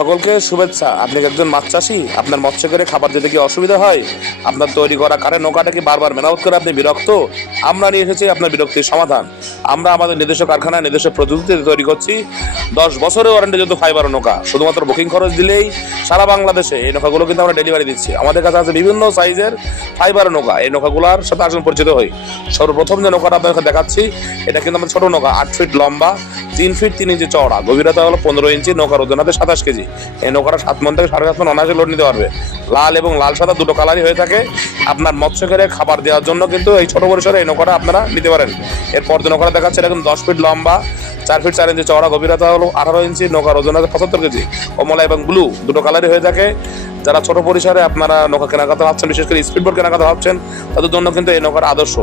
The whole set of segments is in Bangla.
সকলকে শুভেচ্ছা। আপনি একজন মাছ চাষি? আপনার মৎস্য করে খাবার দিতে কি অসুবিধা হয়? আপনার তৈরি করা কারে নৌকাটা কি বারবার মেরামত করে আপনি বিরক্ত? আমরা নিয়ে এসেছি আপনার বিরক্তির সমাধান। আমরা আমাদের নিজস্ব কারখানায় নিজস্ব প্রযুক্তিতে তৈরি করছি। দশ বছরের ওয়ারেন্টি যত ফাইবার নৌকা, শুধুমাত্র বুকিং খরচ দিলেই সারা বাংলাদেশে এই নৌকাগুলো কিন্তু আমরা ডেলিভারি দিচ্ছি। আমাদের কাছে আছে বিভিন্ন সাইজের ফাইবার নৌকা। এই নৌকাগুলোর সাথে আসলে পরিচিত হই। সর্বপ্রথম যে নৌকাটা আপনাকে দেখাচ্ছি, এটা কিন্তু আমাদের ছোট নৌকা, আট ফিট লম্বা। তিন ফিট তিন ইঞ্চি চওড়া। গভীরতা হলো পনেরো ইঞ্চি নৌকার ওজন আছে সাতাশ কেজি। এই নৌকাটা সাত মন থেকে সাড়ে সাত মন অনায়াসে লোড নিতে পারবে। লাল এবং লাল সাদা দুটো কালারই হয়ে থাকে। আপনার মৎস্যকের খাবার দেওয়ার জন্য কিন্তু এই ছোট পরিসরে এই নৌকাটা আপনারা নিতে পারেন। এরপর যে নৌকাটা দেখাচ্ছে, এটা কিন্তু দশ ফিট লম্বা, চার ফিট চার ইঞ্চি চওড়া। গভীরতা হলো আঠারো ইঞ্চি নৌকার ওজন আছে পঁচাত্তর কেজি। কমলা এবং ব্লু দুটো কালারই হয়ে থাকে। যারা ছোট পরিসরে আপনারা নৌকা কেনাকাটা ভাবছেন, বিশেষ করে স্পিড স্পিডবোট কেনাকাটা ভাবছেন, তাদের জন্য কিন্তু এই নৌকার আদর্শ।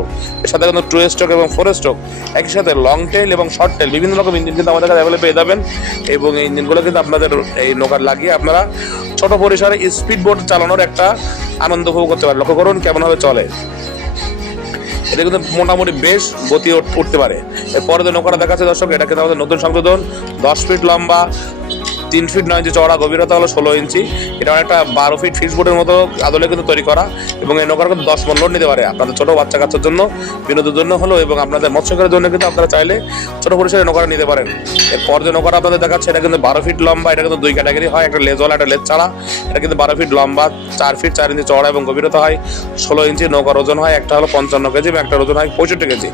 এর সাথে কিন্তু টু স্ট্রোক এবং ফোর স্ট্রোক একই সাথে লং টেল এবং শর্ট টেল বিভিন্ন রকম ইঞ্জিন কিন্তু আমাদের কাছে অ্যাভেলেবল পেয়ে যাবেন। এবং এই ইঞ্জিনগুলো কিন্তু আপনাদের এই নৌকার লাগিয়ে আপনারা ছোট পরিসরে স্পিড স্পিডবোট চালানোর একটা আনন্দ উপভোগ করতে পারেন। লক্ষ্য করুন কেমনভাবে চলে। এটা কিন্তু মোটামুটি বেশ গতি উঠতে পারে। এরপরে যে নৌকাটা দেখাচ্ছে দর্শক এটা কিন্তু আমাদের নতুন সংশোধন দশ ফিট লম্বা তিন ফিট নয় ইঞ্চি চওড়া গভীরতা হলো ষোলো ইঞ্চি এটা একটা বারো ফিট ফিস বোর্ডের মতো আদলে কিন্তু তৈরি করা এবং এই নৌকার কিন্তু দশ মন লোড নিতে পারে। আপনাদের ছোটো বাচ্চা কাচ্চার জন্য বিনোদের জন্য হলো এবং আপনাদের মৎস্যকারের জন্য কিন্তু আপনারা চাইলে ছোটো পরিসরে নৌকাটা নিতে পারেন। এরপর যে নৌকাটা আপনাদের দেখাচ্ছে, এটা কিন্তু বারো ফিট লম্বা, এটা কিন্তু দুই ক্যাটাগরি হয়, একটা লেজওয়ালা একটা লেজ ছাড়া এটা কিন্তু বারো ফিট লম্বা, চার ফিট চার ইঞ্চি চওড়া এবং গভীরতা হয়, ষোলো ইঞ্চি নৌকার ওজন হয়, একটা হলো পঞ্চান্ন কেজি এবং একটা ওজন হয় পঁয়ষট্টি কেজি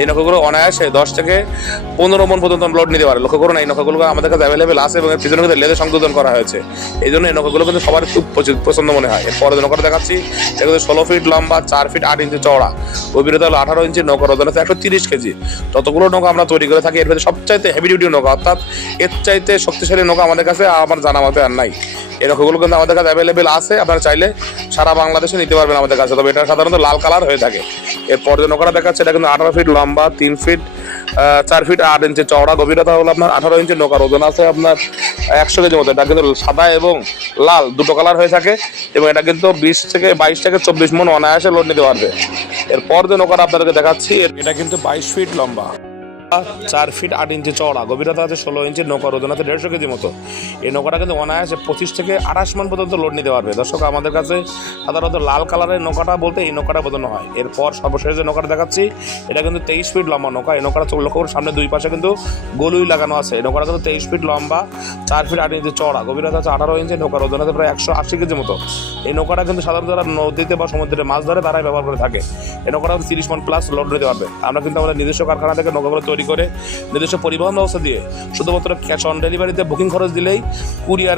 এই নৌকাগুলো অনায়াসে দশ থেকে পনেরো মন পর্যন্ত লোড নিতে পারে। লক্ষ্য করুন, এই নৌকাগুলো আমাদের কাছে অ্যাভেলেবেল আছে এবং এর পিছনে কিন্তু সংযোজন করা হয়েছে। এই জন্য এই নৌকাগুলো কিন্তু সবার খুব পছন্দ- মনে হয়। এরপরে যে নৌকাটা দেখাচ্ছি, এটা কিন্তু ষোলো ফিট লম্বা, চার ফিট আট ইঞ্চি চওড়া। গভীরতা হলো আঠারো ইঞ্চি, নৌকার ওজন আছে একশো তিরিশ কেজি। ততগুলো নৌকা আমরা তৈরি করে থাকি, এর ভিতরে সবচাইতে হেভি ডিউটি নৌকা, অর্থাৎ এর চাইতে শক্তিশালী নৌকা আমাদের কাছে আমার জানা মতে আর নাই। এই নৌকাগুলো কিন্তু আমাদের কাছে অ্যাভেলেবেল আছে, আপনারা চাইলে সারা বাংলাদেশে নিতে পারবেন আমাদের কাছে। তবে এটা সাধারণত লাল কালার হয়ে থাকে। এরপর যে নৌকাটা দেখাচ্ছে, এটা কিন্তু আঠারো ফিট লম্বা, তিন ফিট চার ফিট আট ইঞ্চি চওড়া, গভীরতা হলো আপনার আঠারো ইঞ্চি নৌকার ওজন আছে আপনার একশো কেজি মতো। এটা কিন্তু সাদা এবং লাল, দুটো কালার হয়ে থাকে এবং এটা কিন্তু বিশ থেকে বাইশ থেকে চব্বিশ মন অনায়াসে লোড নিতে পারবে। এরপর যে নৌকাটা আপনাদেরকে দেখাচ্ছি এটা কিন্তু বাইশ ফিট লম্বা। চার ফিট আট ইঞ্চি চওড়া। গভীরতা আছে ষোলো ইঞ্চি, নৌকার ওজন আছে দেড়শো কেজি মতো। এই নৌকাটা কিন্তু অনায়াসে পঁচিশ থেকে আঠাশ মান পর্যন্ত লোড নিতে পারবে। দর্শক, আমাদের কাছে সাধারণত লাল কালারের নৌকাটা বলতে এই নৌকাটা বোঝানো হয়। এরপর সর্বশেষ যে নৌকাটা দেখাচ্ছি, এটা কিন্তু তেইশ ফিট লম্বা নৌকা। এই নৌকাটা চোখ লক্ষ্য সামনে দুই পাশে কিন্তু গলুই লাগানো আছে। এই নৌকাটা কিন্তু তেইশ ফিট লম্বা, চার ফিট আট ইঞ্চি চওড়া। গভীরতা আছে আঠারো ইঞ্চি, নৌকার ওজন আছে প্রায় একশো আশি কেজি মতো। এই নৌকাটা কিন্তু সাধারণত যারা নদীতে বা সমুদ্রে মাছ ধরে, তারাই ব্যবহার করে থাকে। এই নৌকাটা তিরিশ মন প্লাস লোড নিতে পারবে। আমরা কিন্তু আমাদের নিজস্ব কারখানা থেকে নৌকাগুলো তৈরি করে। নিজস্ব পরিবহন ব্যবস্থা দিয়ে শুধুমাত্র ক্যাশ অন ডেলিভারিতে বুকিং খরচ দিলেই কুরিয়ারে